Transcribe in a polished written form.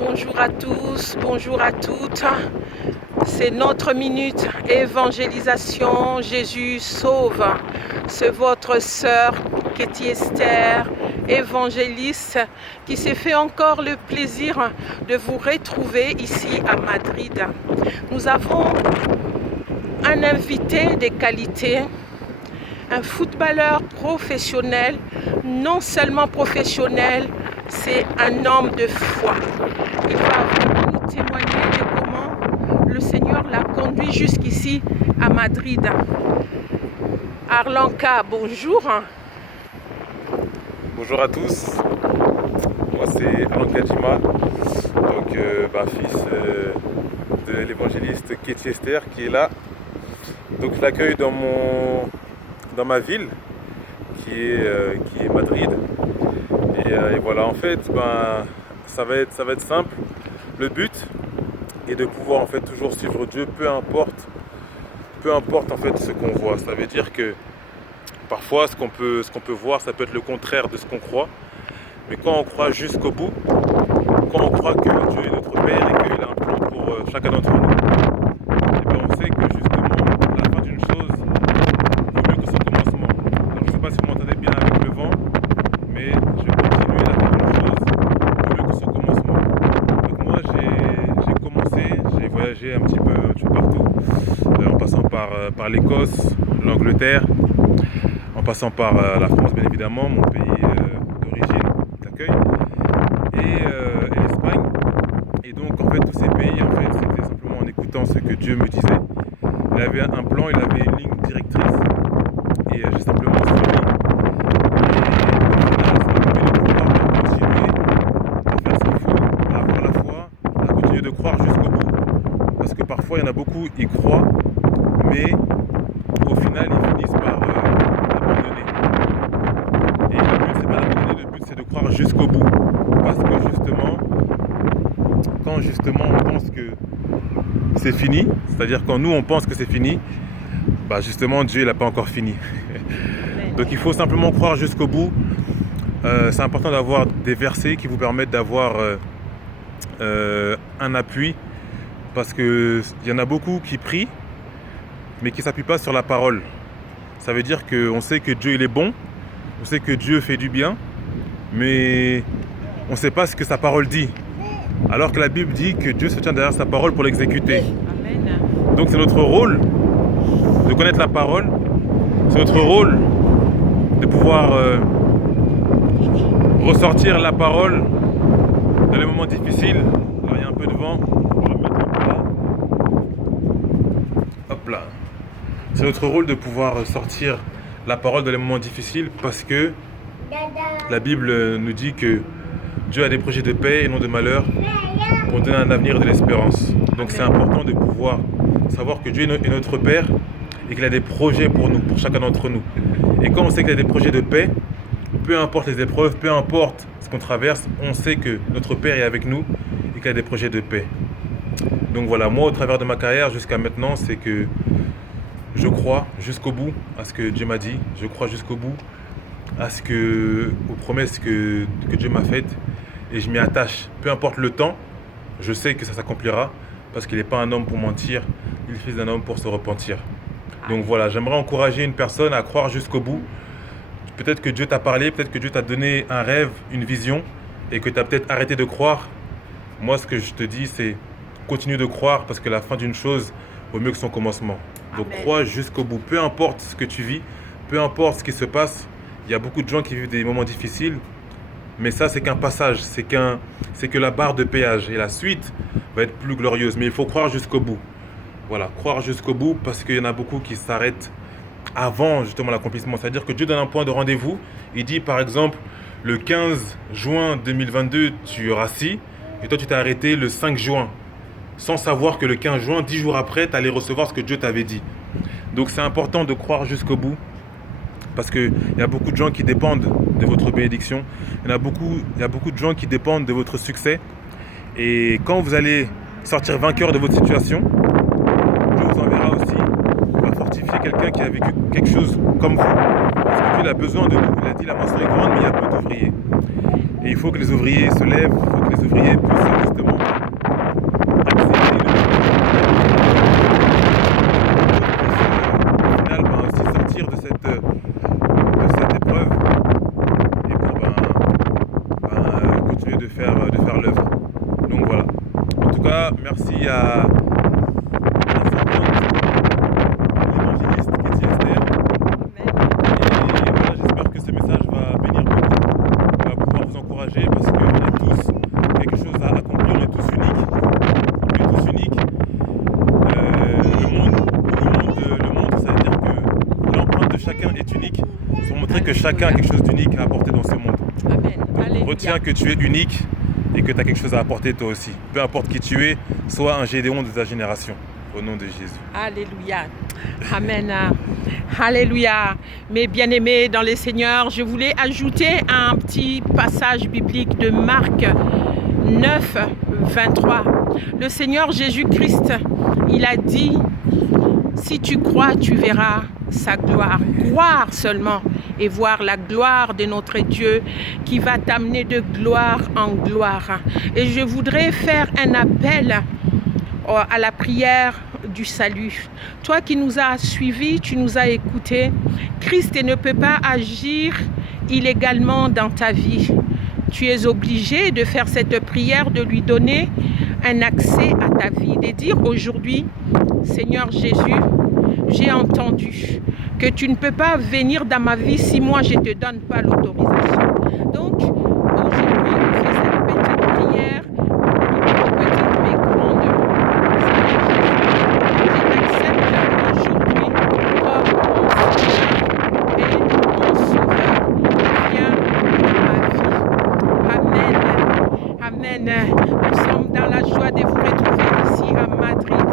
Bonjour à tous, bonjour à toutes. C'est notre minute évangélisation. Jésus sauve. C'est votre sœur Katie Esther, évangéliste, qui s'est fait encore le plaisir de vous retrouver ici à Madrid. Nous avons un invité de qualité, un footballeur professionnel, non seulement professionnel, c'est un homme de foi. Il va nous témoigner de comment le Seigneur l'a conduit jusqu'ici à Madrid. Arlanka, bonjour. Bonjour à tous, moi c'est Arlanka Djima, donc fils de l'évangéliste Katie Esther qui est là. Donc je l'accueille dans ma ville qui est Madrid. Et voilà, en fait ça va être simple. Le but est de pouvoir en fait toujours suivre Dieu, peu importe en fait ce qu'on voit. Ça veut dire que parfois ce qu'on peut voir, ça peut être le contraire de ce qu'on croit. Mais quand on croit jusqu'au bout, quand on croit que Dieu est notre Père et qu'il a un plan pour chacun d'entre nous, et bien on sait que justement la fin d'une chose vaut mieux que son commencement. Alors, je ne sais pas si vous m'entendez bien avec le vent, mais je vais continuer. La fin d'une chose vaut mieux que son commencement. Donc moi j'ai commencé, j'ai voyagé un petit peu partout, en passant par l'Écosse, l'Angleterre, en passant par la France bien évidemment, mon pays d'origine, d'accueil, et l'Espagne. Et donc en fait tous ces pays, en fait, c'était simplement en écoutant ce que Dieu me disait. Il avait un plan, il avait une ligne directrice, et j'ai simplement suivi. De croire jusqu'au bout, parce que parfois il y en a beaucoup, ils croient, mais au final ils finissent par abandonner. Et le but c'est pas d'abandonner, le but c'est de croire jusqu'au bout, parce que justement on pense que c'est fini, c'est-à-dire quand nous on pense que c'est fini, justement Dieu il n'a pas encore fini. Donc il faut simplement croire jusqu'au bout. C'est important d'avoir des versets qui vous permettent d'avoir un appui, parce qu'il y en a beaucoup qui prient mais qui ne s'appuient pas sur la parole. Ça veut dire qu'on sait que Dieu il est bon, on sait que Dieu fait du bien, mais on ne sait pas ce que sa parole dit, alors que la Bible dit que Dieu se tient derrière sa parole pour l'exécuter. Amen. Donc c'est notre rôle de connaître la parole, c'est notre rôle de pouvoir ressortir la parole dans les moments difficiles. Alors il y a un peu de vent, je vais me mettre un peu là. Hop là. C'est notre rôle de pouvoir sortir la parole dans les moments difficiles, parce que la Bible nous dit que Dieu a des projets de paix et non de malheur pour donner un avenir et de l'espérance. Donc c'est important de pouvoir savoir que Dieu est notre Père et qu'il a des projets pour nous, pour chacun d'entre nous. Et quand on sait qu'il a des projets de paix, peu importe les épreuves, peu importe ce qu'on traverse, on sait que notre Père est avec nous et qu'il a des projets de paix. Donc voilà, moi au travers de ma carrière jusqu'à maintenant, c'est que je crois jusqu'au bout à ce que Dieu m'a dit, je crois jusqu'au bout aux promesses que Dieu m'a faites, et je m'y attache. Peu importe le temps, je sais que ça s'accomplira, parce qu'il n'est pas un homme pour mentir, il est fils d'un homme pour se repentir. Donc voilà, j'aimerais encourager une personne à croire jusqu'au bout. Peut-être que Dieu t'a parlé, peut-être que Dieu t'a donné un rêve, une vision, et que tu as peut-être arrêté de croire. Moi, ce que je te dis, c'est continue de croire, parce que la fin d'une chose vaut mieux que son commencement. Donc Amen. crois jusqu'au bout. Peu importe ce que tu vis, peu importe ce qui se passe. Il y a beaucoup de gens qui vivent des moments difficiles, mais ça, c'est qu'un passage, c'est que la barre de péage. Et la suite va être plus glorieuse. Mais il faut croire jusqu'au bout. Voilà, croire jusqu'au bout, parce qu'il y en a beaucoup qui s'arrêtent avant justement l'accomplissement. C'est-à-dire que Dieu donne un point de rendez-vous. Il dit par exemple le 15 juin 2022 tu auras ci, et toi tu t'es arrêté le 5 juin, sans savoir que le 15 juin, 10 jours après, tu allais recevoir ce que Dieu t'avait dit. Donc c'est important de croire jusqu'au bout, parce qu'il y a beaucoup de gens qui dépendent de votre bénédiction. Il y a beaucoup de gens qui dépendent de votre succès. Et quand vous allez sortir vainqueur de votre situation, Dieu vous enverra aussi fortifier quelqu'un qui a vécu quelque chose comme vous. Parce que Dieu a besoin de nous. Il a dit la moisson est grande, mais il y a peu d'ouvriers. Et il faut que les ouvriers se lèvent, il faut que les ouvriers puissent justement faire l'œuvre. Donc voilà. En tout cas, merci à la servante, l'évangéliste Katie Esther. Et voilà, j'espère que ce message va bénir beaucoup, va pouvoir vous encourager parce qu'on a tous quelque chose à accomplir, on est tous uniques. On est tous uniques. Le monde, ça veut dire que l'empreinte de chacun est unique. C'est pour montrer que chacun a quelque chose d'unique à apporter dans ce monde. Amen. Donc Alléluia. retiens que tu es unique et que tu as quelque chose à apporter toi aussi. Peu importe qui tu es, sois un Gédéon de ta génération. Au nom de Jésus. Alléluia. Amen. Alléluia. Mes bien-aimés dans le Seigneur, je voulais ajouter un petit passage biblique de Marc 9, 23. Le Seigneur Jésus-Christ, il a dit, si tu crois, tu verras sa gloire. Croire seulement et voir la gloire de notre Dieu qui va t'amener de gloire en gloire. Et je voudrais faire un appel à la prière du salut. Toi qui nous as suivis, tu nous as écoutés, Christ ne peut pas agir illégalement dans ta vie. Tu es obligé de faire cette prière, de lui donner un accès à ta vie, de dire aujourd'hui, Seigneur Jésus, j'ai entendu que tu ne peux pas venir dans ma vie si moi je ne te donne pas l'autorisation. Donc, aujourd'hui, on fait cette petite prière, petite mais grande. Seigneur Jésus, je t'accepte aujourd'hui comme mon Seigneur et mon Sauveur. Viens dans ma vie. Amen. Amen. Nous sommes dans la joie de vous retrouver ici à Madrid.